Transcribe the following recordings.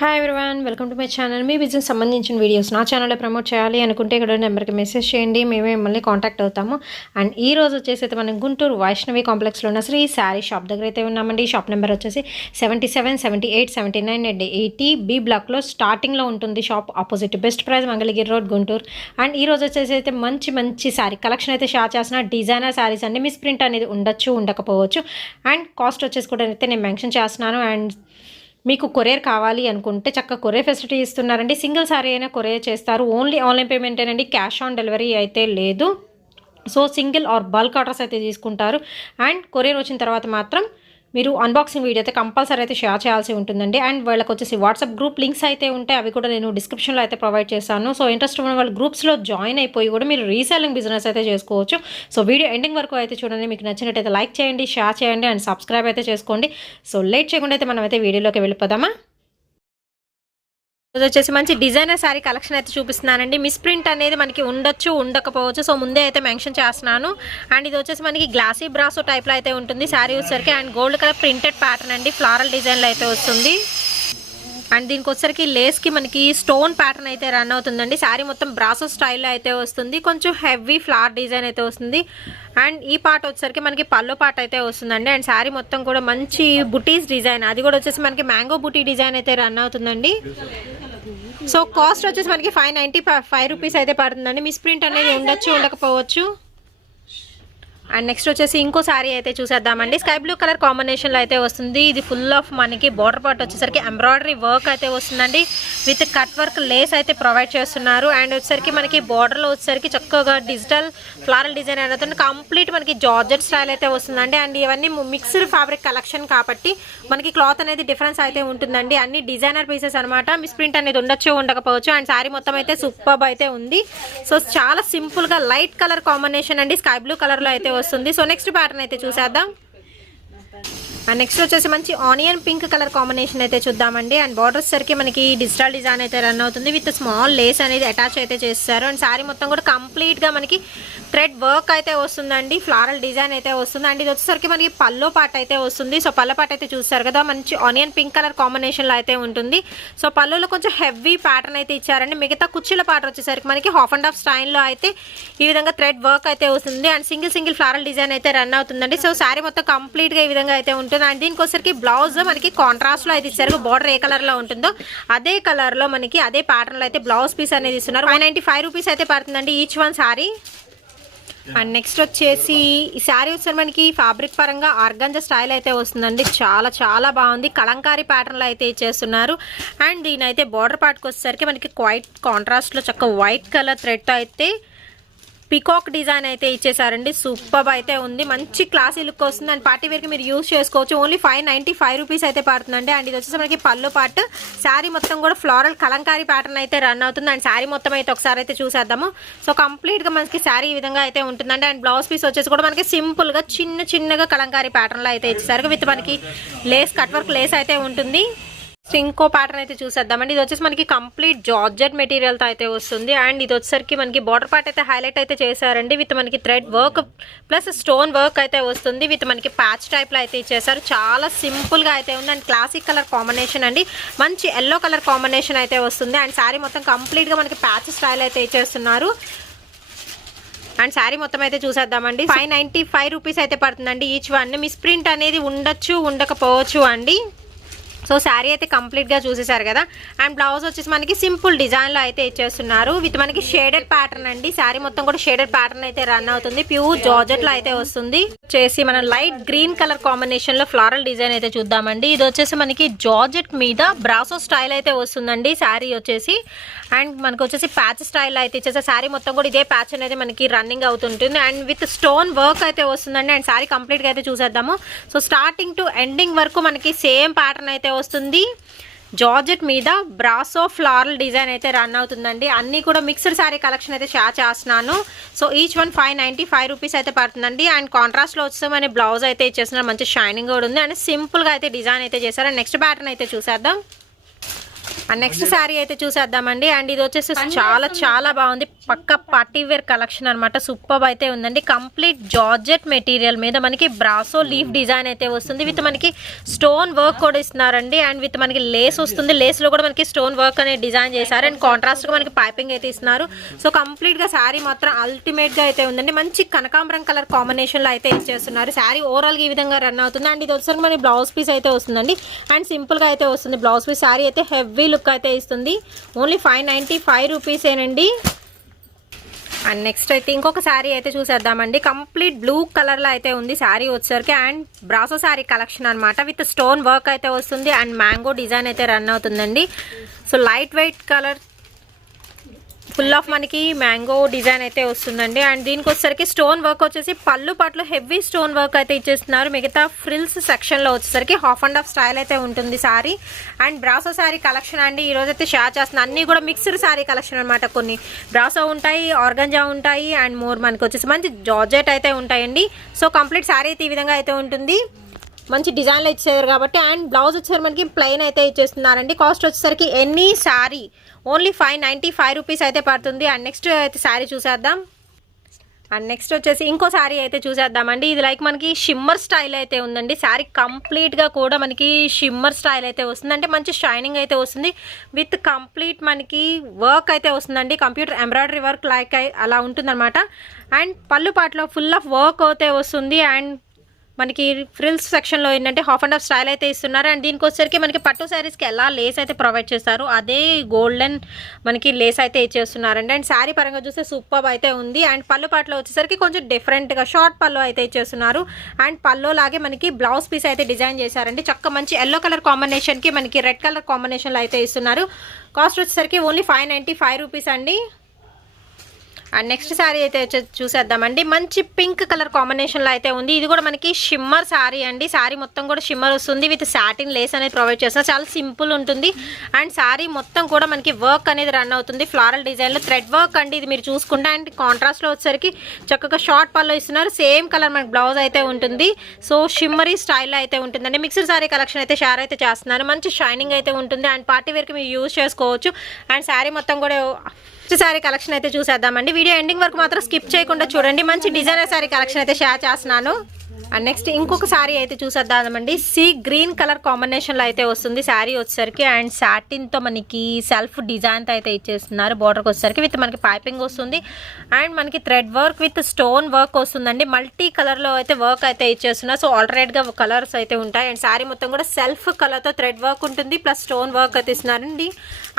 Hi everyone, welcome to my channel. Me business సంబంధించిన videos నా ఛానల్లో ప్రమోట్ చేయాలి అనుకుంటే ఇక్కడ నెంబర్కి మెసేజ్ చేయండి, మేమే మిమ్మల్ని కాంటాక్ట్ అవుతాము. అండ్ ఈ రోజు వచ్చేసి అయితే మనం గుంటూరు వైష్ణవి కాంప్లెక్స్లో ఉన్న శ్రీ శారీ షాప్ దగ్గర అయితే ఉన్నామండి. షాప్ నెంబర్ వచ్చేసి 77, 78, 79 అండ్ 80 బి బ్లాక్లో స్టార్టింగ్లో ఉంటుంది shop. Opposite best price Mangalagiri road Guntur. And ఈ రోజు వచ్చేసి అయితే మంచి శారీ కలెక్షన్ అయితే షేర్ చేసిన డిజైనర్ శారీస్ అండి. మిస్ ప్రింట్ అనేది ఉండొచ్చు, ఉండకపోవచ్చు. అండ్ కాస్ట్ వచ్చేసి కూడా అయితే నేను మెన్షన్ చేస్తున్నాను. అండ్ మీకు కొరియర్ కావాలి అనుకుంటే చక్కగా కొరియర్ ఫెసిలిటీ ఇస్తున్నారండి. సింగిల్ సారీ అయినా కొరియర్ చేస్తారు. ఓన్లీ ఆన్లైన్ పేమెంట్ ఏనండి, క్యాష్ ఆన్ డెలివరీ అయితే లేదు. So single or bulk orders అయితే తీసుకుంటారు. అండ్ కొరియర్ వచ్చిన తర్వాత మాత్రం మీరు అన్బాక్సింగ్ వీడియో అయితే కంపల్సరీ అయితే షేర్ చేయాల్సి ఉంటుందండి. అండ్ వాళ్ళకి వచ్చేసి వాట్సాప్ గ్రూప్ లింక్స్ అయితే ఉంటాయి, అవి కూడా నేను డిస్క్రిప్షన్లో అయితే ప్రొవైడ్ చేశాను. సో ఇంట్రెస్ట్ ఉన్న వాళ్ళు గ్రూప్స్లో జాయిన్ అయిపోయి కూడా మీరు రీసెల్లింగ్ బిజినెస్ అయితే చేసుకోవచ్చు. సో వీడియో ఎండింగ్ వరకు అయితే చూడండి. మీకు నచ్చినట్టయితే లైక్ చేయండి, షేర్ చేయండి అండ్ సబ్స్క్రైబ్ అయితే చేసుకోండి. సో లేట్ చేయకుండా అయితే మనం అయితే వీడియోలోకి వెళ్ళిపోదామా. ఇది వచ్చేసి మంచి డిజైనర్ శారీ కలెక్షన్ అయితే చూపిస్తున్నానండి. మిస్ ప్రింట్ అనేది మనకి ఉండొచ్చు, ఉండకపోవచ్చు. సో ముందే అయితే మెన్షన్ చేస్తున్నాను. అండ్ ఇది వచ్చేసి మనకి గ్లాసీ బ్రాసో టైప్లో అయితే ఉంటుంది శారీ వచ్చేసరికి. And gold colour printed pattern అండి, ఫ్లారల్ డిజైన్లో అయితే వస్తుంది. అండ్ దీనికి వచ్చేసరికి లేస్కి మనకి స్టోన్ ప్యాటర్న్ అయితే రన్ అవుతుందండి. శారీ మొత్తం బ్రాసో స్టైల్లో అయితే వస్తుంది. కొంచెం హెవీ ఫ్లవర్ డిజైన్ అయితే వస్తుంది. అండ్ ఈ పార్ట్ వచ్చేసరికి మనకి పల్లో పార్ట్ అయితే వస్తుందండి. అండ్ శారీ మొత్తం కూడా మంచి బుటీస్ డిజైన్, అది కూడా వచ్చేసి మనకి మ్యాంగో బుటీ డిజైన్ అయితే రన్ అవుతుందండి. సో కాస్ట్ వచ్చేసి మనకి 595 రూపీస్ అయితే పడుతుందండి. మిస్ ప్రింట్ అనేది ఉండొచ్చు, ఉండకపోవచ్చు. అండ్ నెక్స్ట్ వచ్చేసి ఇంకో శారీ అయితే చూసేద్దామండి. స్కై బ్లూ కలర్ కాంబినేషన్లో అయితే వస్తుంది. ఇది ఫుల్ ఆఫ్ మనకి బోర్డర్ పార్ట్ వచ్చేసరికి ఎంబ్రాయిడరీ వర్క్ అయితే వస్తుందండి. విత్ కట్ వర్క్ లేస్ అయితే ప్రొవైడ్ చేస్తున్నారు. అండ్ వచ్చేసరికి మనకి బోర్డర్లో వచ్చేసరికి చక్కగా డిజిటల్ ఫ్లారల్ డిజైన్ అనేది కంప్లీట్ మనకి జార్జెట్ స్టైల్ అయితే వస్తుందండి. అండ్ ఇవన్నీ మిక్స్డ్ ఫ్యాబ్రిక్ కలెక్షన్ కాబట్టి మనకి క్లాత్ అనేది డిఫరెన్స్ అయితే ఉంటుందండి. అన్ని డిజైనర్ పీసెస్ అనమాట. మిస్ ప్రింట్ అనేది ఉండొచ్చు, ఉండకపోవచ్చు. అండ్ శారీ మొత్తం అయితే సూపర్బ్ అయితే ఉంది. సో చాలా సింపుల్గా లైట్ కలర్ కాంబినేషన్ అండి, స్కై బ్లూ కలర్లో అయితే వస్తుంది. సో నెక్స్ట్ ప్యాటర్న్ అయితే చూసేద్దాం. అండ్ నెక్స్ట్ వచ్చేసి మంచి ఆనియన్ పింక్ కలర్ కాంబినేషన్ అయితే చూద్దామండి. అండ్ బార్డర్స్ సరికి మనకి డిజిటల్ డిజైన్ అయితే రన్ అవుతుంది. విత్ స్మాల్ లేస్ అనేది అటాచ్ అయితే చేస్తారు. అండ్ శారీ మొత్తం కూడా కంప్లీట్గా మనకి థ్రెడ్ వర్క్ అయితే వస్తుందండి, ఫ్లారల్ డిజైన్ అయితే వస్తుంది. అండ్ ఇది వచ్చేసరికి మనకి పల్లో పార్ట్ అయితే వస్తుంది. సో పల్లో పార్ట్ అయితే చూస్తారు కదా, మంచి ఆనియన్ పింక్ కలర్ కాంబినేషన్లో అయితే ఉంటుంది. సో పల్లోలో కొంచెం హెవీ ప్యాటర్న్ అయితే ఇచ్చారండి. మిగతా కుర్చీల పార్ట్ వచ్చేసరికి మనకి హాఫ్ అండ్ హాఫ్ స్టైల్లో అయితే ఈ విధంగా థ్రెడ్ వర్క్ అయితే వస్తుంది. అండ్ సింగిల్ ఫ్లారల్ డిజైన్ అయితే రన్ అవుతుందండి. సో శారీ మొత్తం కంప్లీట్గా ఈ విధంగా అయితే ఉంటుంది. అండ్ దీనికి వచ్చరికి బ్లౌజ్ మనకి కాంట్రాస్ట్లో అయితే ఇచ్చారు. బార్డర్ ఏ కలర్లో ఉంటుందో అదే కలర్లో మనకి అదే ప్యాటర్న్లో అయితే బ్లౌజ్ పీస్ అనేది ఇస్తున్నారు. 595 రూపీస్ అయితే పడుతుందండి each one sari. And next వచ్చేసి ఈ శారీ వచ్చేసరికి మనకి ఫ్యాబ్రిక్ పరంగా ఆర్గాంజా స్టైల్ అయితే వస్తుందండి. చాలా బాగుంది. కలంకారీ ప్యాటర్న్లో అయితే ఇచ్చేస్తున్నారు. అండ్ దీని అయితే బార్డర్ పార్ట్కి వచ్చేసరికి మనకి క్వైట్ కాంట్రాస్ట్లో చక్క వైట్ కలర్ థ్రెడ్తో అయితే పికాక్ డిజైన్ అయితే ఇచ్చేసారండి. సూపర్ అయితే ఉంది, మంచి క్లాసీ లుక్ వస్తుంది. అండ్ పార్టీ వేర్కి మీరు యూజ్ చేసుకోవచ్చు. ఓన్లీ 595 రూపీస్ అయితే పడుతుందండి. అండ్ ఇది వచ్చేసి మనకి పళ్ళు పార్ట్. శారీ మొత్తం కూడా ఫ్లోరల్ కలంకారీ ప్యాటర్న్ అయితే రన్ అవుతుంది. అండ్ శారీ మొత్తం అయితే ఒకసారి అయితే చూసేద్దాము. సో కంప్లీట్గా మనకి శారీ ఈ విధంగా అయితే ఉంటుందండి. అండ్ బ్లౌజ్ పీస్ వచ్చేసి కూడా మనకి సింపుల్గా చిన్నగా కలంకారీ ప్యాటర్న్లో అయితే ఇచ్చేసారు. విత్ మనకి లేస్ కట్ వర్క్ లేస్ అయితే ఉంటుంది. ఇంకో ప్యాటర్న్ అయితే చూసేద్దామండి. ఇది వచ్చేసి మనకి కంప్లీట్ జార్జెట్ మెటీరియల్తో అయితే వస్తుంది. అండ్ ఇది వచ్చేసరికి మనకి బార్డర్ పార్ట్ అయితే హైలైట్ అయితే చేశారండి. విత్ మనకి thread work plus stone work అయితే వస్తుంది. విత్ మనకి ప్యాచ్ టైప్లో అయితే ఇచ్చేసారు. చాలా సింపుల్గా అయితే ఉంది. అండ్ క్లాసిక్ కలర్ కాంబినేషన్ అండి, మంచి ఎల్లో కలర్ కాంబినేషన్ అయితే వస్తుంది. అండ్ శారీ మొత్తం కంప్లీట్గా మనకి ప్యాచ్ స్టైల్ అయితే ఇచ్చేస్తున్నారు. అండ్ శారీ మొత్తం అయితే చూసేద్దామండి. 595 రూపీస్ అయితే పడుతుందండి ఈచ్ వన్. మిస్ ప్రింట్ అనేది ఉండొచ్చు, ఉండకపోవచ్చు అండి. సో శారీ అయితే కంప్లీట్గా చూసేసారు కదా. అండ్ బ్లౌజ్ వచ్చేసి మనకి సింపుల్ డిజైన్లో అయితే ఇచ్చేస్తున్నారు. విత్ మనకి షేడెడ్ ప్యాటర్న్ అండి. శారీ మొత్తం కూడా షేడెడ్ ప్యాటర్న్ అయితే రన్ అవుతుంది. ప్యూర్ జార్జెట్లో అయితే వస్తుంది. చేసి మనం లైట్ గ్రీన్ కలర్ కాంబినేషన్లో ఫ్లారల్ డిజైన్ అయితే చూద్దామండి. ఇది వచ్చేసి మనకి జార్జెట్ మీద బ్రాసో స్టైల్ అయితే వస్తుందండి శారీ వచ్చేసి. అండ్ మనకు వచ్చేసి ప్యాచ్ స్టైల్లో అయితే ఇచ్చేసి శారీ మొత్తం కూడా ఇదే ప్యాచ్ అనేది మనకి రన్నింగ్ అవుతుంటుంది. అండ్ విత్ స్టోన్ వర్క్ అయితే వస్తుందండి. అండ్ శారీ కంప్లీట్గా అయితే చూసేద్దాము. సో స్టార్టింగ్ టు ఎండింగ్ వరకు మనకి సేమ్ ప్యాటర్న్ అయితే వస్తుంది. జార్జెట్ మీద బ్రాసో ఫ్లారల్ డిజైన్ అయితే రన్ అవుతుందండి. అన్నీ కూడా మిక్స్డ్ శారీ కలెక్షన్ అయితే షేర్ చేస్తున్నాను. సో ఈచ్ వన్ 595 రూపీస్ అయితే పడుతుందండి. అండ్ కాంట్రాస్ట్లో వచ్చేసి మన బ్లౌజ్ అయితే ఇచ్చేస్తున్నారు. మంచి షైనింగ్ కూడా ఉంది. అండ్ సింపుల్గా అయితే డిజైన్ అయితే చేశారు. అండ్ నెక్స్ట్ ప్యాటర్న్ అయితే చూసేద్దాం. అండ్ నెక్స్ట్ శారీ అయితే చూసేద్దామండి. అండ్ ఇది వచ్చేసి చాలా బాగుంది. పక్క పార్టీ వేర్ కలెక్షన్ అనమాట. సూపర్ అయితే ఉందండి. కంప్లీట్ జార్జెట్ మెటీరియల్ మీద మనకి బ్రాసో లీఫ్ డిజైన్ అయితే వస్తుంది. విత్ మనకి స్టోన్ వర్క్ కూడా ఇస్తున్నారండి. అండ్ విత్ మనకి లేస్ వస్తుంది. లేస్ లో కూడా మనకి స్టోన్ వర్క్ అనేది డిజైన్ చేశారు. అండ్ కాంట్రాస్ట్ గా మనకి పైపింగ్ అయితే ఇస్తున్నారు. సో కంప్లీట్ గా శారీ మాత్రం అల్టిమేట్ గా అయితే ఉందండి. మంచి కనకాంబరం కలర్ కాంబినేషన్ లో అయితే ఇచ్చేస్తున్నారు. శారీ ఓవరాల్ గా ఈ విధంగా రన్ అవుతుంది. అండ్ ఇది వచ్చేసరికి మనకి బ్లౌజ్ పీస్ అయితే వస్తుందండి. అండ్ సింపుల్ గా అయితే వస్తుంది బ్లౌజ్ పీస్. శారీ అయితే హెవీ లుక్ అయితే ఇస్తుంది. ఓన్లీ 595 రూపీసేనండి. అండ్ నెక్స్ట్ అయితే ఇంకొక శారీ అయితే చూసేద్దామండి. కంప్లీట్ బ్లూ కలర్ లో అయితే ఉంది శారీ వచ్చేసరికి. అండ్ బ్రాసో శారీ కలెక్షన్ అనమాట. విత్ స్టోన్ వర్క్ అయితే వస్తుంది. అండ్ మ్యాంగో డిజైన్ అయితే రన్ అవుతుందండి. So light weight colour full of మనకి మ్యాంగో డిజైన్ అయితే వస్తుందండి. అండ్ దీనికి వచ్చేసరికి స్టోన్ వర్క్ వచ్చేసి పళ్ళు పట్లు హెవీ స్టోన్ వర్క్ అయితే ఇచ్చేస్తున్నారు. మిగతా ఫ్రిల్స్ సెక్షన్ లో వచ్చేసరికి హాఫ్ అండ్ హాఫ్ స్టైల్ అయితే ఉంటుంది sari. And brasso sari collection అండి ఈ రోజు అయితే షేర్ చేస్తున్నాను. అన్ని కూడా మిక్స్డ్ శారీ కలెక్షన్ అనమాట. కొన్ని బ్రాసో ఉంటాయి, ఆర్గంజా ఉంటాయి, అండ్ మోర్ మనకి వచ్చేసి మంచి జార్జెట్ అయితే ఉంటాయండి. సో కంప్లీట్ శారీ అయితే ఈ విధంగా అయితే ఉంటుంది. మంచి డిజైన్లో ఇచ్చేసారు కాబట్టి. అండ్ బ్లౌజ్ వచ్చేసరికి మనకి ప్లెయిన్ అయితే ఇచ్చేస్తున్నారండి. కాస్ట్ వచ్చేసరికి ఎనీ శారీ ఓన్లీ 595 రూపీస్ అయితే పడుతుంది. అండ్ నెక్స్ట్ అయితే శారీ చూసేద్దాం. అండ్ నెక్స్ట్ వచ్చేసి ఇంకో శారీ అయితే చూసేద్దామండి. ఇది లైక్ మనకి షిమ్మర్ స్టైల్ అయితే ఉందండి. శారీ కంప్లీట్గా కూడా మనకి షిమ్మర్ స్టైల్ అయితే వస్తుంది. అంటే మంచి షైనింగ్ అయితే వస్తుంది. విత్ కంప్లీట్ మనకి వర్క్ అయితే వస్తుందండి. కంప్యూటర్ ఎంబ్రాయిడరీ వర్క్ లైక్ అలా ఉంటుందన్నమాట. అండ్ పళ్ళు పాటలో ఫుల్ ఆఫ్ వర్క్ అయితే వస్తుంది. అండ్ మనకి ఫ్రిల్స్ సెక్షన్లో ఏంటంటే హాఫ్ అండ్ హాఫ్ స్టైల్ అయితే ఇస్తున్నారు. అండ్ దీనికి వచ్చేసరికి మనకి పట్టు శారీస్కి ఎలా లేస్ అయితే ప్రొవైడ్ చేస్తారు అదే గోల్డెన్ మనకి లేస్ అయితే ఇచ్చేస్తున్నారండి. అండ్ శారీ పరంగా చూస్తే సూపర్ అయితే ఉంది. అండ్ పళ్ళు పాటలో వచ్చేసరికి కొంచెం డిఫరెంట్గా షార్ట్ పళ్ళు అయితే ఇచ్చేస్తున్నారు. అండ్ పళ్ళు లాగే మనకి బ్లౌజ్ పీస్ అయితే డిజైన్ చేశారండి. చక్క మంచి ఎల్లో కలర్ కాంబినేషన్కి మనకి రెడ్ కలర్ కాంబినేషన్లో అయితే ఇస్తున్నారు. కాస్ట్ వచ్చేసరికి ఓన్లీ 595 రూపీస్ అండి. అండ్ నెక్స్ట్ శారీ అయితే చూసేద్దామండి. మంచి పింక్ కలర్ కాంబినేషన్లో అయితే ఉంది. ఇది కూడా మనకి షిమ్మర్ శారీ అండి. శారీ మొత్తం కూడా షిమ్మర్ వస్తుంది. విత్ సాటిన్ లేస్ అనేది ప్రొవైడ్ చేస్తున్నారు. చాలా సింపుల్ ఉంటుంది. అండ్ శారీ మొత్తం కూడా మనకి వర్క్ అనేది రన్ అవుతుంది. ఫ్లారల్ డిజైన్లో థ్రెడ్ వర్క్ అండి ఇది మీరు చూసుకుంటే. అండ్ కాంట్రాస్ట్లో వచ్చేసరికి చక్కగా షార్ట్ పళ్ళు ఇస్తున్నారు. సేమ్ కలర్ మనకి బ్లౌజ్ అయితే ఉంటుంది. సో షిమ్మరీ స్టైల్లో అయితే ఉంటుందండి. మిక్స్డ్ శారీ కలెక్షన్ అయితే షేర్ అయితే చేస్తున్నాను. మంచి షైనింగ్ అయితే ఉంటుంది. అండ్ పార్టీ వేర్కి మీరు యూజ్ చేసుకోవచ్చు. అండ్ శారీ మొత్తం కూడా శారీ కలెక్షన్ అయితే చూసేద్దామండి. వీడియో ఎండింగ్ వరకు మాత్రం స్కిప్ చేయకుండా చూడండి. మంచి డిజైనర్ శారీ కలెక్షన్ అయితే షేర్ చేస్తున్నాను. అండ్ నెక్స్ట్ ఇంకొక శారీ అయితే చూసేద్దామండి. సీ గ్రీన్ కలర్ కాంబినేషన్లో అయితే వస్తుంది శారీ వచ్చేసరికి. అండ్ సాటిన్తో మనకి సెల్ఫ్ డిజైన్తో అయితే ఇచ్చేస్తున్నారు. బార్డర్కి వచ్చేసరికి విత్ మనకి పైపింగ్ వస్తుంది. అండ్ మనకి thread work with stone work వస్తుందండి. మల్టీ కలర్లో అయితే వర్క్ అయితే ఇచ్చేస్తున్నారు. సో ఆల్టర్నేట్గా కలర్స్ అయితే ఉంటాయి. అండ్ శారీ మొత్తం కూడా సెల్ఫ్ కలర్తో థ్రెడ్ వర్క్ ఉంటుంది. ప్లస్ స్టోన్ వర్క్ అయితే ఇస్తున్నారండి.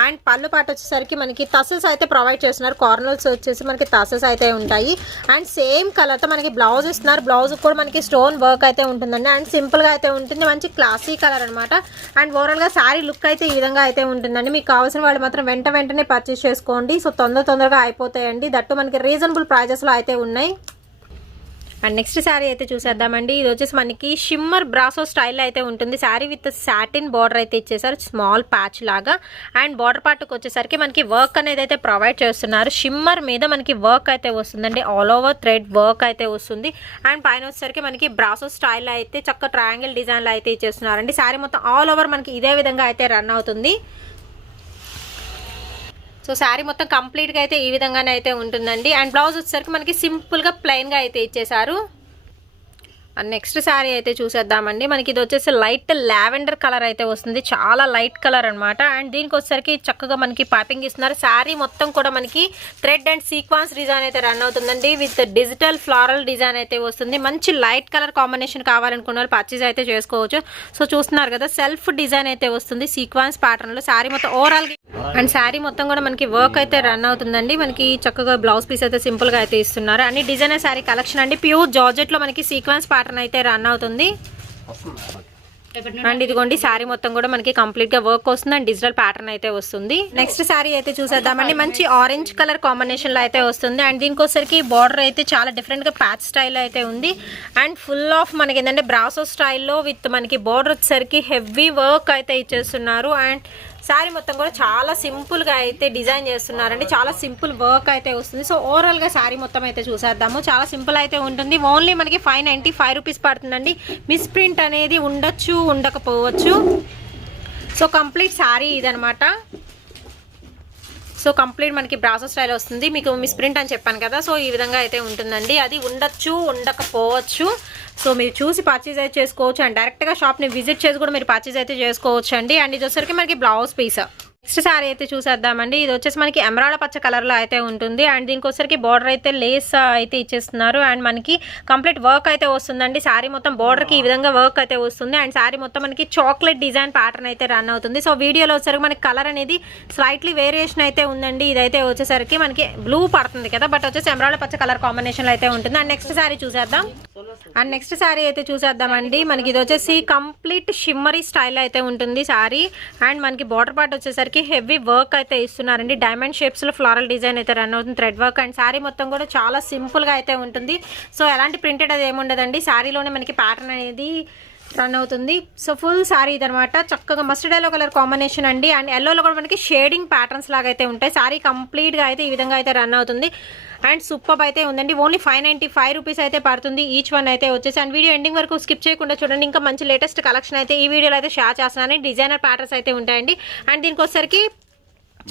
అండ్ పళ్ళు పాట వచ్చేసరికి మనకి టసల్స్ అయితే ప్రొవైడ్ చేస్తున్నారు. కార్నర్స్ వచ్చేసి మనకి టసల్స్ అయితే ఉంటాయి. అండ్ సేమ్ కలర్తో మనకి బ్లౌజ్ ఇస్తున్నారు. బ్లౌజ్ కూడా మనకి స్టోన్ వర్క్ అయితే ఉంటుందండి. అండ్ సింపుల్గా అయితే ఉంటుంది. మంచి క్లాసీ కలర్ అనమాట. అండ్ ఓవరాల్గా శారీ లుక్ అయితే ఈ విధంగా అయితే ఉంటుందండి. మీకు కావాల్సిన వాళ్ళు మాత్రం వెంటనే పర్చేస్ చేసుకోండి. సో తొందరగా అయిపోతాయండి. దట్టు మనకి రీజనబుల్ ప్రైజెస్లో అయితే ఉన్నాయి. అండ్ నెక్స్ట్ శారీ అయితే చూసేద్దామండి. ఇది వచ్చేసి మనకి షిమ్మర్ బ్రాసో స్టైల్ అయితే ఉంటుంది. శారీ విత్ సాటిన్ బార్డర్ అయితే ఇచ్చేసారు. స్మాల్ ప్యాచ్ లాగా. అండ్ బార్డర్ పార్ట్కి వచ్చేసరికి మనకి వర్క్ అనేది అయితే ప్రొవైడ్ చేస్తున్నారు. షిమ్మర్ మీద మనకి వర్క్ అయితే వస్తుందండి. ఆల్ ఓవర్ థ్రెడ్ వర్క్ అయితే వస్తుంది. అండ్ పైన వచ్చేసరికి మనకి బ్రాసో స్టైల్ అయితే చక్క ట్రయాంగిల్ డిజైన్లో అయితే ఇచ్చేస్తున్నారండి. శారీ మొత్తం ఆల్ ఓవర్ మనకి ఇదే విధంగా అయితే రన్ అవుతుంది. సో శారీ మొత్తం కంప్లీట్గా అయితే ఈ విధంగానే అయితే ఉంటుందండి. అండ్ బ్లౌజ్ వచ్చేసరికి మనకి సింపుల్గా ప్లెయిన్గా అయితే ఇచ్చేసారు. అండ్ నెక్స్ట్ శారీ అయితే చూసేద్దామండి. మనకి ఇది వచ్చేసి లైట్ లావెండర్ కలర్ అయితే వస్తుంది. చాలా లైట్ కలర్ అనమాట. అండ్ దీనికి వచ్చేసరికి చక్కగా మనకి పైపింగ్ ఇస్తున్నారు. శారీ మొత్తం కూడా మనకి థ్రెడ్ అండ్ సీక్వెన్స్ డిజైన్ అయితే రన్ అవుతుందండి. విత్ డిజిటల్ ఫ్లారల్ డిజైన్ అయితే వస్తుంది. మంచి లైట్ కలర్ కాంబినేషన్ కావాలనుకున్న వాళ్ళు పర్చేజ్ అయితే చేసుకోవచ్చు. సో చూస్తున్నారు కదా సెల్ఫ్ డిజైన్ అయితే వస్తుంది సీక్వెన్స్ ప్యాటర్న్లో. శారీ మొత్తం ఓవరాల్ అండ్ శారీ మొత్తం కూడా మనకి వర్క్ అయితే రన్ అవుతుందండి. మనకి చక్కగా బ్లౌజ్ పీస్ అయితే సింపుల్గా అయితే ఇస్తున్నారు. అన్ని డిజైనర్ శారీ కలెక్షన్ అండి. ప్యూర్ జార్జెట్లో మనకి సీక్వెన్స్ ప్యాటర్న్ అయితే రన్ అవుతుంది. అండ్ ఇదిగోండి శారీ మొత్తం కూడా మనకి కంప్లీట్ గా వర్క్ వస్తుంది. అండ్ డిజిటల్ ప్యాటర్న్ అయితే వస్తుంది. నెక్స్ట్ శారీ అయితే చూసేద్దామండి. మంచి ఆరెంజ్ కలర్ కాంబినేషన్ లో అయితే వస్తుంది. అండ్ దీనికోసరికి బార్డర్ అయితే చాలా డిఫరెంట్ గా ప్యాచ్ స్టైల్ అయితే ఉంది. అండ్ ఫుల్ ఆఫ్ మనకి ఏంటంటే బ్రాసో స్టైల్లో విత్ మనకి బార్డర్ వచ్చేసరికి హెవీ వర్క్ అయితే ఇచ్చేస్తున్నారు. అండ్ శారీ మొత్తం కూడా చాలా సింపుల్గా అయితే డిజైన్ చేస్తున్నారండి. చాలా సింపుల్ వర్క్ అయితే వస్తుంది. సో ఓవరాల్గా శారీ మొత్తం అయితే చూసేద్దాము. చాలా సింపుల్ అయితే ఉంటుంది. ఓన్లీ మనకి 595 రూపీస్ పడుతుందండి. మిస్ ప్రింట్ అనేది ఉండొచ్చు, ఉండకపోవచ్చు. సో కంప్లీట్ శారీ ఇదనమాట. సో కంప్లీట్ మనకి బ్రాసో స్టైల్ వస్తుంది. మీకు మిస్ ప్రింట్ అని చెప్పాను కదా, సో ఈ విధంగా అయితే ఉంటుందండి. అది ఉండొచ్చు ఉండకపోవచ్చు, సో మీరు చూసి పర్చేజ్ అయితే చేసుకోవచ్చు. అండ్ డైరెక్ట్గా షాప్ని విజిట్ చేసి కూడా మీరు పర్చేజ్ అయితే చేసుకోవచ్చు అండి. అండ్ ఇది వచ్చేసరికి మనకి బ్లౌజ్ పీస్. నెక్స్ట్ శారీ అయితే చూసేద్దామండి. ఇది వచ్చేసి మనకి ఎమరాల్డ్ పచ్చ కలర్లో అయితే ఉంటుంది. అండ్ దీనికి వచ్చేసరికి బార్డర్ అయితే లేస్ అయితే ఇచ్చేస్తున్నారు. అండ్ మనకి కంప్లీట్ వర్క్ అయితే వస్తుందండి. శారీ మొత్తం బార్డర్కి ఈ విధంగా వర్క్ అయితే వస్తుంది. అండ్ శారీ మొత్తం మనకి చాక్లెట్ డిజైన్ ప్యాటర్న్ అయితే రన్ అవుతుంది. సో వీడియోలో వచ్చేసరికి మనకి కలర్ అనేది స్లైట్లీ వేరియేషన్ అయితే ఉందండి. ఇదైతే వచ్చేసరికి మనకి బ్లూ పడుతుంది కదా, బట్ వచ్చేసి ఎమరాల్డ్ పచ్చ కలర్ కాంబినేషన్లో అయితే ఉంటుంది. అండ్ నెక్స్ట్ శారీ చూసేద్దాం. అండ్ నెక్స్ట్ శారీ అయితే చూసేద్దామండి. మనకి ఇది వచ్చేసి కంప్లీట్ షిమ్మరీ స్టైల్ అయితే ఉంటుంది శారీ. అండ్ మనకి బార్డర్ పార్ట్ వచ్చేసరికి హెవీ వర్క్ అయితే ఇస్తున్నారండి. డైమండ్ షేప్స్ లో ఫ్లోరల్ డిజైన్ అయితే రన్ అవుతుంది, థ్రెడ్ వర్క్. అండ్ శారీ మొత్తం కూడా చాలా సింపుల్ గా అయితే ఉంటుంది. సో ఎలాంటి ప్రింటెడ్ అది ఏముండదండి, శారీలోనే మనకి ప్యాటర్న్ అనేది రన్ అవుతుంది. సో ఫుల్ శారీ ఇదనమాట. చక్కగా మస్టర్డ్ ఎల్లో కలర్ కాంబినేషన్ అండి. అండ్ ఎల్లోలో కూడా మనకి షేడింగ్ ప్యాటర్న్స్ లాగా అయితే ఉంటాయి. శారీ కంప్లీట్గా అయితే ఈ విధంగా అయితే రన్ అవుతుంది. అండ్ సూపర్ అయితే ఉందండి. ఓన్లీ 595 రూపీస్ అయితే పడుతుంది ఈచ్ వన్ అయితే వచ్చేసి. అండ్ వీడియో ఎండింగ్ వరకు స్కిప్ చేయకుండా చూడండి. ఇంకా మంచి లేటెస్ట్ కలెక్షన్ అయితే ఈ వీడియోలో అయితే షేర్ చేస్తున్నాను. డిజైనర్ ప్యాటర్న్స్ అయితే ఉంటాయండి. అండ్ దీనికి వచ్చేసరికి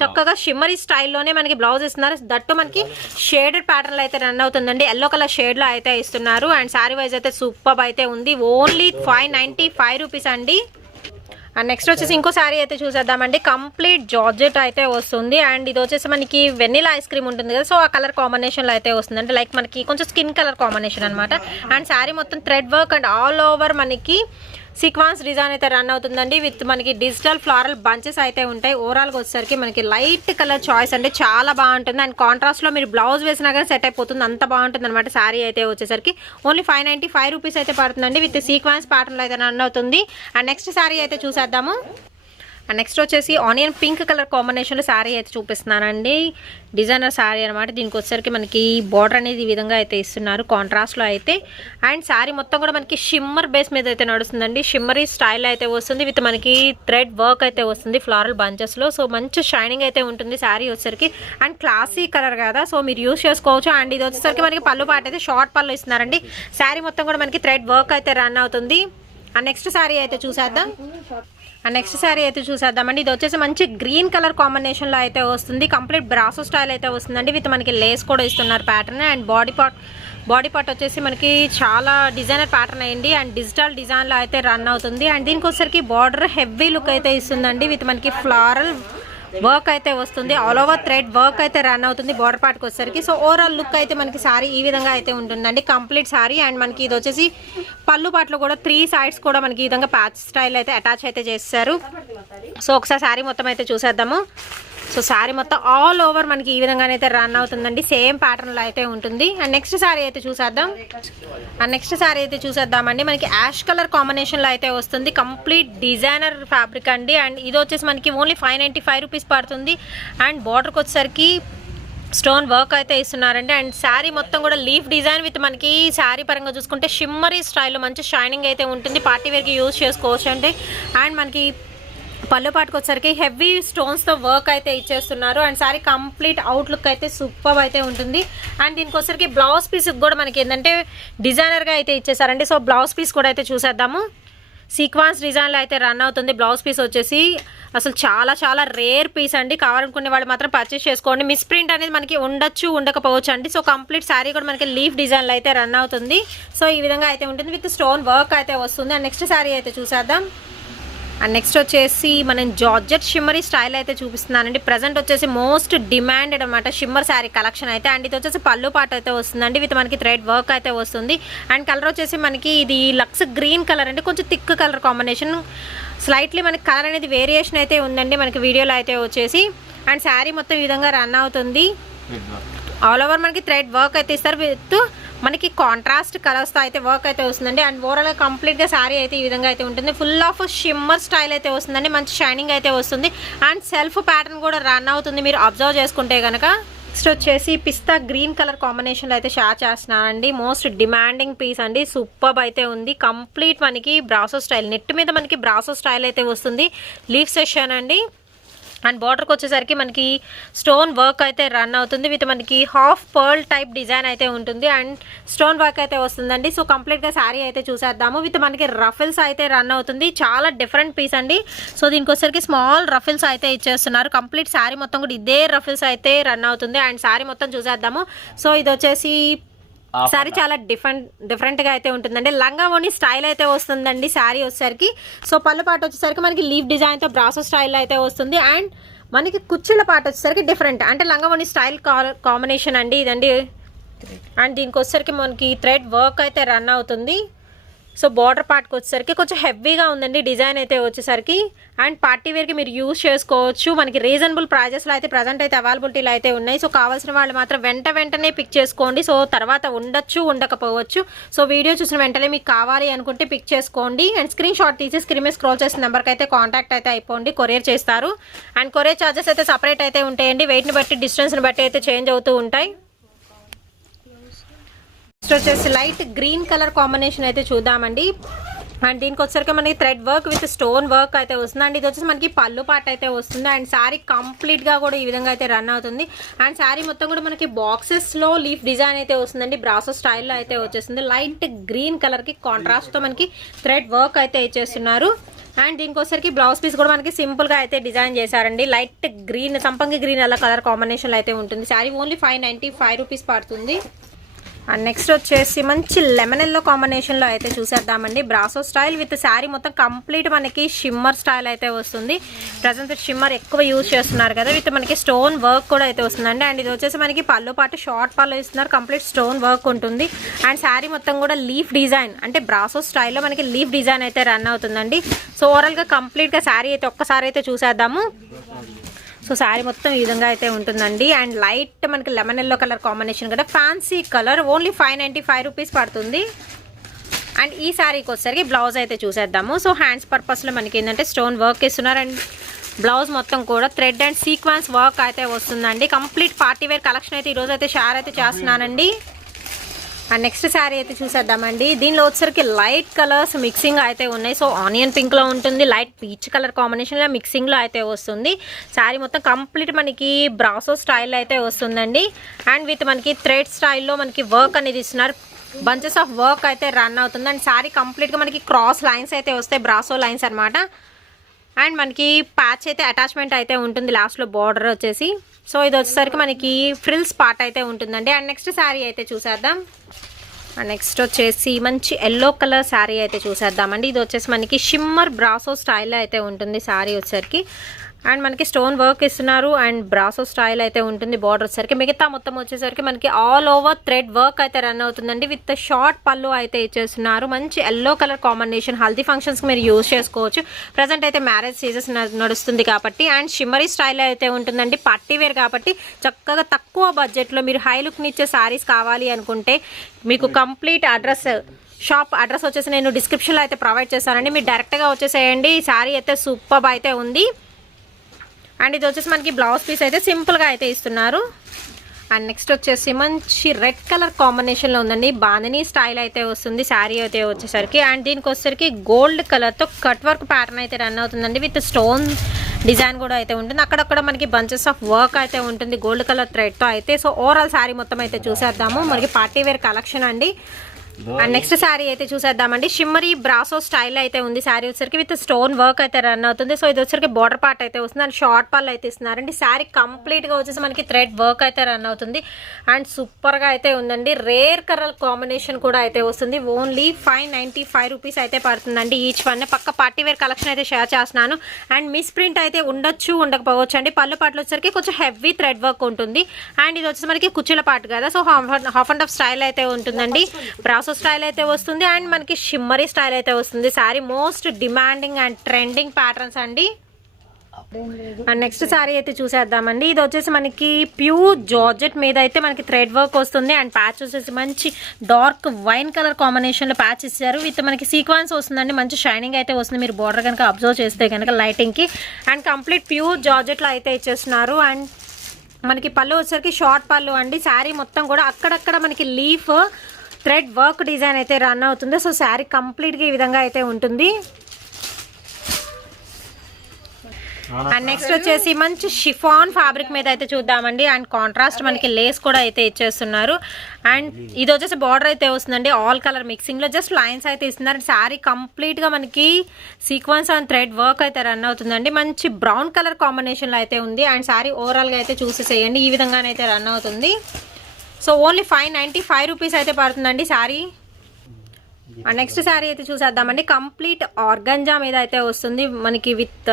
చక్కగా షిమ్మరీ స్టైల్లోనే మనకి బ్లౌజ్ ఇస్తున్నారు. దట్టు మనకి షేడెడ్ ప్యాటర్న్లో అయితే రన్ అవుతుందండి. ఎల్లో కలర్ షేడ్లో అయితే ఇస్తున్నారు. అండ్ శారీ వైజ్ అయితే సూపర్ అయితే ఉంది. ఓన్లీ 595 రూపీస్ అండి. అండ్ నెక్స్ట్ వచ్చేసి ఇంకో శారీ అయితే చూసేద్దామండి. కంప్లీట్ జార్జెట్ అయితే వస్తుంది. అండ్ ఇది వచ్చేసి మనకి వెనిలా ఐస్ క్రీమ్ ఉంటుంది కదా, సో ఆ కలర్ కాంబినేషన్లో అయితే వస్తుంది. అంటే లైక్ మనకి కొంచెం స్కిన్ కలర్ కాంబినేషన్ అనమాట. అండ్ శారీ మొత్తం thread work and all over మనకి సీక్వెన్స్ డిజైన్ అయితే రన్ అవుతుందండి. విత్ మనకి డిజిటల్ ఫ్లోరల్ బంచెస్ అయితే ఉంటాయి. ఓవరాల్గా వచ్చేసరికి మనకి లైట్ కలర్ చాయిస్ అంటే చాలా బాగుంటుంది. అండ్ కాంట్రాస్ట్లో మీరు బ్లౌజ్ వేసినా కానీ సెట్ అయిపోతుంది, అంత బాగుంటుంది అనమాట. శారీ అయితే వచ్చేసరికి ఓన్లీ 595 రూపీస్ అయితే పడుతుందండి. విత్ సీక్వెన్స్ ప్యాటర్న్లో అయితే రన్ అవుతుంది. అండ్ నెక్స్ట్ శారీ అయితే చూసేద్దాము. అండ్ నెక్స్ట్ వచ్చేసి ఆనియన్ పింక్ కలర్ కాంబినేషన్లో శారీ అయితే చూపిస్తున్నానండి. డిజైనర్ శారీ అనమాట. దీనికి వచ్చేసరికి మనకి బార్డర్ అనేది ఈ విధంగా అయితే ఇస్తున్నారు కాంట్రాస్ట్లో అయితే. అండ్ శారీ మొత్తం కూడా మనకి షిమ్మర్ బేస్ మీద అయితే నడుస్తుందండి. షిమ్మరీ స్టైల్ అయితే వస్తుంది. విత్ మనకి థ్రెడ్ వర్క్ అయితే వస్తుంది ఫ్లోరల్ బంచెస్లో. సో మంచి షైనింగ్ అయితే ఉంటుంది శారీ వచ్చేసరికి. అండ్ క్లాసీ కలర్ కదా, సో మీరు యూస్ చేసుకోవచ్చు. అండ్ ఇది వచ్చేసరికి మనకి పళ్ళు పాట అయితే షార్ట్ పళ్ళు ఇస్తున్నారండి. శారీ మొత్తం కూడా మనకి థ్రెడ్ వర్క్ అయితే రన్ అవుతుంది. అండ్ నెక్స్ట్ శారీ అయితే చూసేద్దాం. అండ్ నెక్స్ట్ శారీ అయితే చూసేద్దామండి. ఇది వచ్చేసి మంచి గ్రీన్ కలర్ కాంబినేషన్లో అయితే వస్తుంది. కంప్లీట్ బ్రాసో స్టైల్ అయితే వస్తుందండి. విత్ మనకి లేస్ కూడా ఇస్తున్నారు ప్యాటర్న్. అండ్ బాడీ పార్ట్ వచ్చేసి మనకి చాలా డిజైనర్ ప్యాటర్న్ అయ్యింది. అండ్ డిజిటల్ డిజైన్లో అయితే రన్ అవుతుంది. అండ్ దీనికి వచ్చేసరికి బార్డర్ హెవీ లుక్ అయితే ఇస్తుందండి. విత్ మనకి ఫ్లోరల్ వర్క్ అయితే వస్తుంది. ఆల్ ఓవర్ థ్రెడ్ వర్క్ అయితే రన్ అవుతుంది బార్డర్ పార్ట్కి వచ్చేసరికి. సో ఓవరాల్ లుక్ అయితే మనకి శారీ ఈ విధంగా అయితే ఉంటుందండి, కంప్లీట్ శారీ. అండ్ మనకి ఇది వచ్చేసి పళ్ళు పాటలో కూడా 3 సైడ్స్ కూడా మనకి ఈ విధంగా ప్యాచ్ స్టైల్ అయితే అటాచ్ అయితే చేస్తారు. సో ఒకసారి శారీ మొత్తం అయితే చూసేద్దాము. సో శారీ మొత్తం ఆల్ ఓవర్ మనకి ఈ విధంగానైతే రన్ అవుతుందండి. సేమ్ ప్యాటర్న్లో అయితే ఉంటుంది. అండ్ నెక్స్ట్ శారీ అయితే చూసేద్దాం. అండ్ నెక్స్ట్ శారీ అయితే చూసేద్దామండి. మనకి యాష్ కలర్ కాంబినేషన్లో అయితే వస్తుంది. కంప్లీట్ డిజైనర్ ఫ్యాబ్రిక్ అండి. అండ్ ఇది వచ్చేసి మనకి ఓన్లీ 595 రూపీస్ పడుతుంది. అండ్ బార్డర్కి వచ్చేసరికి స్టోన్ వర్క్ అయితే ఇస్తున్నారండి. అండ్ శారీ మొత్తం కూడా లీఫ్ డిజైన్ విత్ మనకి శారీ పరంగా చూసుకుంటే షిమ్మరీ స్టైల్లో మంచి షైనింగ్ అయితే ఉంటుంది. పార్టీ వేర్కి యూజ్ చేసుకోవచ్చు అండి. అండ్ మనకి పళ్ళు పాటుకు వచ్చేసరికి హెవీ స్టోన్స్తో వర్క్ అయితే ఇచ్చేస్తున్నారు. అండ్ శారీ కంప్లీట్ అవుట్లుక్ అయితే సూపర్ అయితే ఉంటుంది. అండ్ దీనికి వచ్చేసరికి బ్లౌజ్ పీస్ కూడా మనకి ఏంటంటే డిజైనర్గా అయితే ఇచ్చేసారండి. సో బ్లౌజ్ పీస్ కూడా అయితే చూసేద్దాము. సీక్వెన్స్ డిజైన్లో అయితే రన్ అవుతుంది. బ్లౌజ్ పీస్ వచ్చేసి అసలు చాలా చాలా రేర్ పీస్ అండి. కావాలనుకునే వాళ్ళు మాత్రం పర్చేస్ చేసుకోండి. మిస్ ప్రింట్ అనేది మనకి ఉండొచ్చు ఉండకపోవచ్చు అండి. సో కంప్లీట్ శారీ కూడా మనకి లీఫ్ డిజైన్లో అయితే రన్ అవుతుంది. సో ఈ విధంగా అయితే ఉంటుంది. విత్ స్టోన్ వర్క్ అయితే వస్తుంది. అండ్ నెక్స్ట్ శారీ అయితే చూసేద్దాం. అండ్ నెక్స్ట్ వచ్చేసి మనం జార్జెట్ షిమ్మరీ స్టైల్ అయితే చూపిస్తున్నానండి. ప్రజెంట్ వచ్చేసి మోస్ట్ డిమాండెడ్ అనమాట షిమ్మర్ శారీ కలెక్షన్ అయితే. అండ్ ఇది వచ్చేసి పళ్ళు పాట అయితే వస్తుందండి. విత్ మనకి థ్రెడ్ వర్క్ అయితే వస్తుంది. అండ్ కలర్ వచ్చేసి మనకి ఇది లక్స్ గ్రీన్ కలర్ అంటే కొంచెం థిక్ కలర్ కాంబినేషన్. స్లైట్లీ మనకి కలర్ అనేది వేరియేషన్ అయితే ఉందండి మనకి వీడియోలో అయితే వచ్చేసి. అండ్ శారీ మొత్తం ఈ విధంగా రన్ అవుతుంది. ఆల్ ఓవర్ మనకి థ్రెడ్ వర్క్ అయితే ఇస్తారు. విత్ మనకి కాంట్రాస్ట్ కలర్స్తో అయితే వర్క్ అయితే వస్తుందండి. అండ్ ఓవరాల్గా కంప్లీట్గా శారీ అయితే ఈ విధంగా అయితే ఉంటుంది. ఫుల్ ఆఫ్ షిమ్మర్ స్టైల్ అయితే వస్తుందండి. మంచి షైనింగ్ అయితే వస్తుంది. అండ్ సెల్ఫ్ ప్యాటర్న్ కూడా రన్ అవుతుంది మీరు అబ్జర్వ్ చేసుకుంటే కనుక. నెక్స్ట్ వచ్చేసి పిస్తా గ్రీన్ కలర్ కాంబినేషన్లో అయితే షేర్ చేస్తున్నానండి. మోస్ట్ డిమాండింగ్ పీస్ అండి. సూపర్ అయితే ఉంది. కంప్లీట్ మనకి బ్రాసో స్టైల్ నెట్ మీద మనకి బ్రాసో స్టైల్ అయితే వస్తుంది. లీఫ్ సెషన్ అండి. అండ్ బార్డర్కి వచ్చేసరికి మనకి స్టోన్ వర్క్ అయితే రన్ అవుతుంది విత్ మనకి హాఫ్ పర్ల్ టైప్ డిజైన్ అయితే ఉంటుంది అండ్ స్టోన్ వర్క్ అయితే వస్తుందండి. సో కంప్లీట్గా శారీ అయితే చూసేద్దాము. విత్ మనకి రఫిల్స్ అయితే రన్ అవుతుంది. చాలా డిఫరెంట్ పీస్ అండి. సో దీనికి వచ్చేసరికి స్మాల్ రఫిల్స్ అయితే ఇచ్చేస్తున్నారు. కంప్లీట్ శారీ మొత్తం కూడా ఇదే రఫిల్స్ అయితే రన్ అవుతుంది అండ్ శారీ మొత్తం చూసేద్దాము. సో ఇది వచ్చేసి శారీ చాలా డిఫరెంట్గా అయితే ఉంటుందండి. లంగా ఓణి స్టైల్ అయితే వస్తుందండి శారీ వచ్చేసరికి. సో పళ్ళు పాట వచ్చేసరికి మనకి లీఫ్ డిజైన్తో బ్రాసో స్టైల్ అయితే వస్తుంది అండ్ మనకి కుచ్చుల పాట వచ్చేసరికి డిఫరెంట్ అంటే లంగా ఓణి స్టైల్ కాంబినేషన్ అండి ఇదండి. అండ్ దీనికి వచ్చేసరికి మనకి థ్రెడ్ వర్క్ అయితే రన్ అవుతుంది. సో బార్డర్ పార్ట్కి వచ్చేసరికి కొంచెం హెవీగా ఉందండి డిజైన్ అయితే వచ్చేసరికి. అండ్ పార్టీ వేర్కి మీరు యూజ్ చేసుకోవచ్చు. మనకి రీజనబుల్ ప్రైజెస్లో అయితే ప్రజెంట్ అయితే అవైలబిలిటీలో అయితే ఉన్నాయి. సో కావాల్సిన వాళ్ళు మాత్రం వెంటనే పిక్ చేసుకోండి. సో తర్వాత ఉండొచ్చు ఉండకపోవచ్చు. సో వీడియో చూసిన వెంటనే మీకు కావాలి అనుకుంటే పిక్ చేసుకోండి అండ్ స్క్రీన్ షాట్ తీసి స్క్రీన్ మీద స్క్రోల్ చేసిన నెంబర్కి అయితే కాంటాక్ట్ అయితే అయిపోండి. కొరియర్ చేస్తారు అండ్ కొరియర్ ఛార్జెస్ అయితే సపరేట్ అయితే ఉంటాయండి. వెయిట్ని బట్టి డిస్టెన్స్ని బట్టి అయితే చేంజ్ అవుతూ ఉంటాయి. వచ్చేసి లైట్ గ్రీన్ కలర్ కాంబినేషన్ అయితే చూద్దామండి. అండ్ దీనికి వచ్చేసరికి మనకి thread work with stone work అయితే వస్తుంది అండ్ ఇది వచ్చేసి మనకి పళ్ళు పాట అయితే వస్తుంది అండ్ శారీ కంప్లీట్గా కూడా ఈ విధంగా అయితే రన్ అవుతుంది అండ్ శారీ మొత్తం కూడా మనకి బాక్సెస్లో లీఫ్ డిజైన్ అయితే వస్తుందండి. బ్రాసో స్టైల్లో అయితే వచ్చేస్తుంది. లైట్ గ్రీన్ కలర్కి కాంట్రాస్ట్తో మనకి థ్రెడ్ వర్క్ అయితే ఇచ్చేస్తున్నారు అండ్ దీనికి వచ్చేసరికి బ్లౌజ్ పీస్ కూడా మనకి సింపుల్గా అయితే డిజైన్ చేశారండి. లైట్ గ్రీన్ సంపంగి గ్రీన్ అలా కలర్ కాంబినేషన్లో అయితే ఉంటుంది. శారీ ఓన్లీ 595 రూపీస్ పడుతుంది. అండ్ నెక్స్ట్ వచ్చేసి మంచి లెమన్ ఎల్లో కాంబినేషన్లో అయితే చూసేద్దామండి. బ్రాసో స్టైల్ విత్ శారీ మొత్తం కంప్లీట్ మనకి షిమ్మర్ స్టైల్ అయితే వస్తుంది. ప్రజెంట్ షిమ్మర్ ఎక్కువ యూజ్ చేస్తున్నారు కదా. విత్ మనకి స్టోన్ వర్క్ కూడా అయితే వస్తుందండి అండ్ ఇది వచ్చేసి మనకి పళ్ళు పాటు షార్ట్ పళ్ళు ఇస్తున్నారు. కంప్లీట్ స్టోన్ వర్క్ ఉంటుంది అండ్ శారీ మొత్తం కూడా లీఫ్ డిజైన్ అంటే బ్రాసో స్టైల్లో మనకి లీఫ్ డిజైన్ అయితే రన్ అవుతుందండి. సో ఓవరాల్గా కంప్లీట్గా శారీ అయితే ఒక్కసారి అయితే చూసేద్దాము. సో శారీ మొత్తం ఈ విధంగా అయితే ఉంటుందండి అండ్ లైట్ మనకి లెమన్ ఎల్లో కలర్ కాంబినేషన్ కదా ఫ్యాన్సీ కలర్ ఓన్లీ 595 రూపీస్ పడుతుంది. అండ్ ఈ శారీకి వచ్చేసరికి బ్లౌజ్ అయితే చూసేద్దాము. సో హ్యాండ్స్ పర్పస్లో మనకి ఏంటంటే స్టోన్ వర్క్ ఇస్తున్నారు అండ్ బ్లౌజ్ మొత్తం కూడా థ్రెడ్ అండ్ సీక్వెన్స్ వర్క్ అయితే వస్తుందండి. కంప్లీట్ పార్టీ వేర్ కలెక్షన్ అయితే ఈరోజు అయితే షేర్ అయితే చేస్తున్నానండి. అండ్ నెక్స్ట్ శారీ అయితే చూసేద్దామండి. దీనిలో వచ్చేసరికి లైట్ కలర్స్ మిక్సింగ్ అయితే ఉన్నాయి. సో ఆనియన్ పింక్లో ఉంటుంది. లైట్ పీచ్ కలర్ కాంబినేషన్లో మిక్సింగ్లో అయితే వస్తుంది. శారీ మొత్తం కంప్లీట్ మనకి బ్రాసో స్టైల్ అయితే వస్తుందండి అండ్ విత్ మనకి థ్రెడ్ స్టైల్లో మనకి వర్క్ అనేది ఇస్తున్నారు. బంచెస్ ఆఫ్ వర్క్ అయితే రన్ అవుతుంది అండ్ శారీ కంప్లీట్గా మనకి క్రాస్ లైన్స్ అయితే వస్తాయి. బ్రాసో లైన్స్ అనమాట అండ్ మనకి ప్యాచ్ అయితే అటాచ్మెంట్ అయితే ఉంటుంది లాస్ట్లో బార్డర్ వచ్చేసి. సో ఇది వచ్చేసరికి మనకి ఫ్రిల్స్ పార్ట్ అయితే ఉంటుందండి. అండ్ నెక్స్ట్ శారీ అయితే చూసేద్దాం. అండ్ నెక్స్ట్ వచ్చేసి మంచి ఎల్లో కలర్ శారీ అయితే చూసేద్దామండి. ఇది వచ్చేసి మనకి షిమ్మర్ బ్రాసో స్టైల్లో అయితే ఉంటుంది శారీ వచ్చేసరికి అండ్ మనకి స్టోన్ వర్క్ ఇస్తున్నారు అండ్ బ్రాసో స్టైల్ అయితే ఉంటుంది. బార్డర్ వచ్చేసరికి మిగతా మొత్తం వచ్చేసరికి మనకి ఆల్ ఓవర్ థ్రెడ్ వర్క్ అయితే రన్ అవుతుందండి. విత్ షార్ట్ పళ్ళు అయితే ఇచ్చేస్తున్నారు. మంచి ఎల్లో కలర్ కాంబినేషన్ హల్దీ ఫంక్షన్స్కి మీరు యూజ్ చేసుకోవచ్చు. ప్రజెంట్ అయితే మ్యారేజ్ సీజన్స్ నడుస్తుంది కాబట్టి అండ్ షిమ్మరీ స్టైల్ అయితే ఉంటుందండి. పార్టీ వేర్ కాబట్టి చక్కగా తక్కువ బడ్జెట్లో మీరు హై లుక్ని ఇచ్చే శారీస్ కావాలి అనుకుంటే మీకు కంప్లీట్ షాప్ అడ్రస్ వచ్చేసి నేను డిస్క్రిప్షన్లో అయితే ప్రొవైడ్ చేశానండి. మీరు డైరెక్ట్గా వచ్చేసేయండి. ఈ శారీ అయితే సూపర్ అయితే ఉంది అండ్ ఇది వచ్చేసి మనకి బ్లౌజ్ పీస్ అయితే సింపుల్గా అయితే ఇస్తున్నారు. అండ్ నెక్స్ట్ వచ్చేసి మంచి రెడ్ కలర్ కాంబినేషన్లో ఉందండి. బాందినీ స్టైల్ అయితే వస్తుంది శారీ అయితే వచ్చేసరికి అండ్ దీనికి వచ్చేసరికి గోల్డ్ కలర్తో కట్ వర్క్ ప్యాటర్న్ అయితే రన్ అవుతుందండి. విత్ స్టోన్ డిజైన్ కూడా అయితే ఉంటుంది. అక్కడక్కడ మనకి బంచెస్ ఆఫ్ వర్క్ అయితే ఉంటుంది గోల్డ్ కలర్ థ్రెడ్తో అయితే. సో ఓవరాల్ శారీ మొత్తం అయితే చూసేద్దాము. మనకి పార్టీ వేర్ కలెక్షన్ అండి. అండ్ నెక్స్ట్ శారీ అయితే చూసేద్దామండి. షిమ్మరీ బ్రాసో స్టైల్ అయితే ఉంది శారీ వచ్చేసరికి విత్ స్టోన్ వర్క్ అయితే రన్ అవుతుంది. సో ఇది వచ్చేసరికి బార్డర్ పార్ట్ అయితే వస్తుంది అండ్ షార్ట్ పళ్ళు అయితే ఇస్తున్నారండి. శారీ కంప్లీట్గా వచ్చేసి మనకి థ్రెడ్ వర్క్ అయితే రన్ అవుతుంది అండ్ సూపర్గా అయితే ఉందండి. రేర్ కలర్ కాంబినేషన్ కూడా అయితే వస్తుంది. ఓన్లీ 595 రూపీస్ అయితే పడుతుందండి ఈచ్ వన్. పక్క పార్టీ వేర్ కలెక్షన్ అయితే షేర్ చేస్తున్నాను అండ్ మిస్ ప్రింట్ అయితే ఉండొచ్చు ఉండకపోవచ్చు అండి. పళ్ళు పాటలు వచ్చేసరికి కొంచెం హెవీ థ్రెడ్ వర్క్ ఉంటుంది అండ్ ఇది వచ్చేసి మనకి కుచ్చుల పార్ట్ కదా. So half and half style అయితే ఉంటుందండి. బ్రాసో స్టైల్ అయితే వస్తుంది అండ్ మనకి షిమ్మరీ స్టైల్ అయితే వస్తుంది. Sari most demanding and trending patterns అండి. అండ్ నెక్స్ట్ శారీ అయితే చూసేద్దామండి. ఇది వచ్చేసి మనకి ప్యూర్ జార్జెట్ మీద అయితే మనకి థ్రెడ్ వర్క్ వస్తుంది అండ్ ప్యాచ్ వచ్చేసి మంచి డార్క్ వైన్ కలర్ కాంబినేషన్లో ప్యాచ్ ఇచ్చారు. విత్ మనకి సీక్వెన్స్ వస్తుందండి. మంచి షైనింగ్ అయితే వస్తుంది. మీరు బార్డర్ కనుక అబ్జర్వ్ చేస్తే కనుక లైటింగ్కి అండ్ కంప్లీట్ ప్యూర్ జార్జెట్లో అయితే ఇచ్చేస్తున్నారు. అండ్ మనకి పళ్ళు వచ్చేసరికి షార్ట్ పళ్ళు అండి. శారీ మొత్తం కూడా అక్కడక్కడ మనకి లీఫ్ థ్రెడ్ వర్క్ డిజైన్ అయితే రన్ అవుతుంది. సో శారీ కంప్లీట్గా ఈ విధంగా అయితే ఉంటుంది. అండ్ నెక్స్ట్ వచ్చేసి మంచి షిఫాన్ ఫ్యాబ్రిక్ మీద అయితే చూద్దామండి. అండ్ కాంట్రాస్ట్ మనకి లేస్ కూడా అయితే ఇచ్చేస్తున్నారు. అండ్ ఇది వచ్చేసి బార్డర్ అయితే వస్తుందండి ఆల్ కలర్ మిక్సింగ్ లో, జస్ట్ లైన్స్ అయితే ఇస్తున్నారు. శారీ కంప్లీట్ గా మనకి సీక్వెన్స్ అండ్ థ్రెడ్ వర్క్ అయితే రన్ అవుతుందండి. మంచి బ్రౌన్ కలర్ కాంబినేషన్ లో అయితే ఉంది. అండ్ శారీ ఓవరాల్ గా అయితే చూసేసేయండి, ఈ విధంగానైతే రన్ అవుతుంది. సో ఓన్లీ 595 రూపీస్ అయితే పడుతుందండి శారీ. అండ్ నెక్స్ట్ శారీ అయితే చూసేద్దామండి. కంప్లీట్ ఆర్గంజా మీద అయితే వస్తుంది మనకి విత్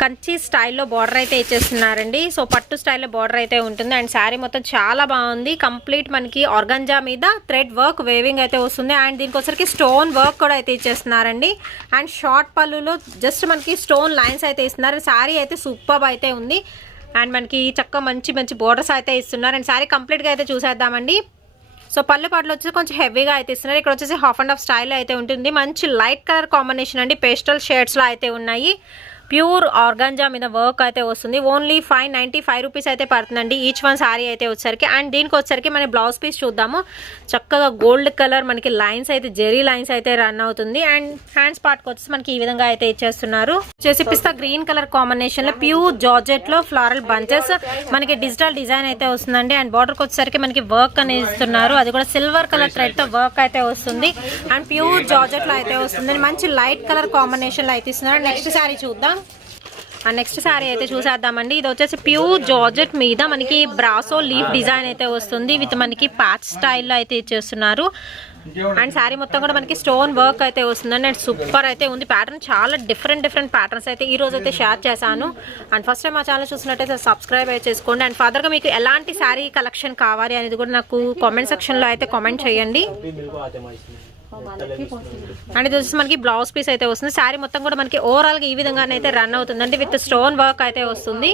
కంచి స్టైల్లో బార్డర్ అయితే ఇచ్చేస్తున్నారండి. సో పట్టు స్టైల్లో బార్డర్ అయితే ఉంటుంది. అండ్ శారీ మొత్తం చాలా బాగుంది. కంప్లీట్ మనకి ఆర్గంజా మీద థ్రెడ్ వర్క్ వేవింగ్ అయితే వస్తుంది. అండ్ దీనికి వచ్చరికి స్టోన్ వర్క్ కూడా అయితే ఇచ్చేస్తున్నారండి. అండ్ షార్ట్ పళ్ళులో జస్ట్ మనకి స్టోన్ లైన్స్ అయితే ఇస్తున్నారు. శారీ అయితే సూపర్ అయితే ఉంది. అండ్ మనకి చక్కగా మంచి మంచి బోర్డర్స్ అయితే ఇస్తున్నారు. అండ్ శారీ కంప్లీట్గా అయితే చూసేద్దామండి. సో పళ్ళు పాటలు వచ్చేసి కొంచెం హెవీగా అయితే ఇస్తున్నారు. ఇక్కడ వచ్చేసి హాఫ్ అండ్ హాఫ్ స్టైల్లో అయితే ఉంటుంది. మంచి లైట్ కలర్ కాంబినేషన్ అండి, పేస్టల్ షేడ్స్లో అయితే ఉన్నాయి. ప్యూర్ ఆర్గాంజా మీద వర్క్ అయితే వస్తుంది. ఓన్లీ 595 రూపీస్ అయితే పడుతుందండి ఈచ్ వన్ శారీ అయితే వచ్చరికి. అండ్ దీనికి వచ్చరికి మన బ్లౌజ్ పీస్ చూద్దాము. చక్కగా గోల్డ్ కలర్ మనకి లైన్స్ అయితే జెరీ లైన్స్ అయితే రన్ అవుతుంది. అండ్ హ్యాండ్స్ పార్ట్కి వచ్చేసి మనకి ఈ విధంగా అయితే ఇచ్చేస్తున్నారు. చేసి పిస్తా గ్రీన్ కలర్ కాంబినేషన్ లో ప్యూర్ జార్జెట్ లో ఫ్లోరల్ బంచెస్ మనకి డిజిటల్ డిజైన్ అయితే వస్తుందండి. అండ్ బార్డర్కి వచ్చేసరికి మనకి వర్క్ అనేది ఇస్తున్నారు, అది కూడా సిల్వర్ కలర్ థ్రెడ్ తో వర్క్ అయితే వస్తుంది. అండ్ ప్యూర్ జార్జెట్ లో అయితే వస్తుంది. మంచి లైట్ కలర్ కాంబినేషన్ లో అయితే ఇస్తున్నారు. నెక్స్ట్ శారీ చూద్దాం. అండ్ నెక్స్ట్ శారీ అయితే చూసేద్దామండి. ఇది వచ్చేసి ప్యూర్ జార్జెట్ మీద మనకి బ్రాసో లీఫ్ డిజైన్ అయితే వస్తుంది విత్ మనకి ప్యాచ్ స్టైల్లో అయితే ఇచ్చేస్తున్నారు. అండ్ శారీ మొత్తం కూడా మనకి స్టోన్ వర్క్ అయితే వస్తుందండి. అండ్ సూపర్ అయితే ఉంది. ప్యాటర్న్ చాలా డిఫరెంట్ ప్యాటర్న్స్ అయితే ఈ రోజు అయితే షేర్ చేశాను. అండ్ ఫస్ట్ టైం మా ఛానల్ చూసినట్టయితే సబ్స్క్రైబ్ అయితే చేసుకోండి. అండ్ ఫర్దర్గా మీకు ఎలాంటి శారీ కలెక్షన్ కావాలి అనేది కూడా నాకు కామెంట్ సెక్షన్లో అయితే కామెంట్ చేయండి. అండ్ ఇది వచ్చేసి మనకి బ్లౌజ్ పీస్ అయితే వస్తుంది. శారీ మొత్తం కూడా మనకి ఓవరాల్ గా ఈ విధంగానైతే రన్ అవుతుందండి. విత్ స్టోన్ వర్క్ అయితే వస్తుంది.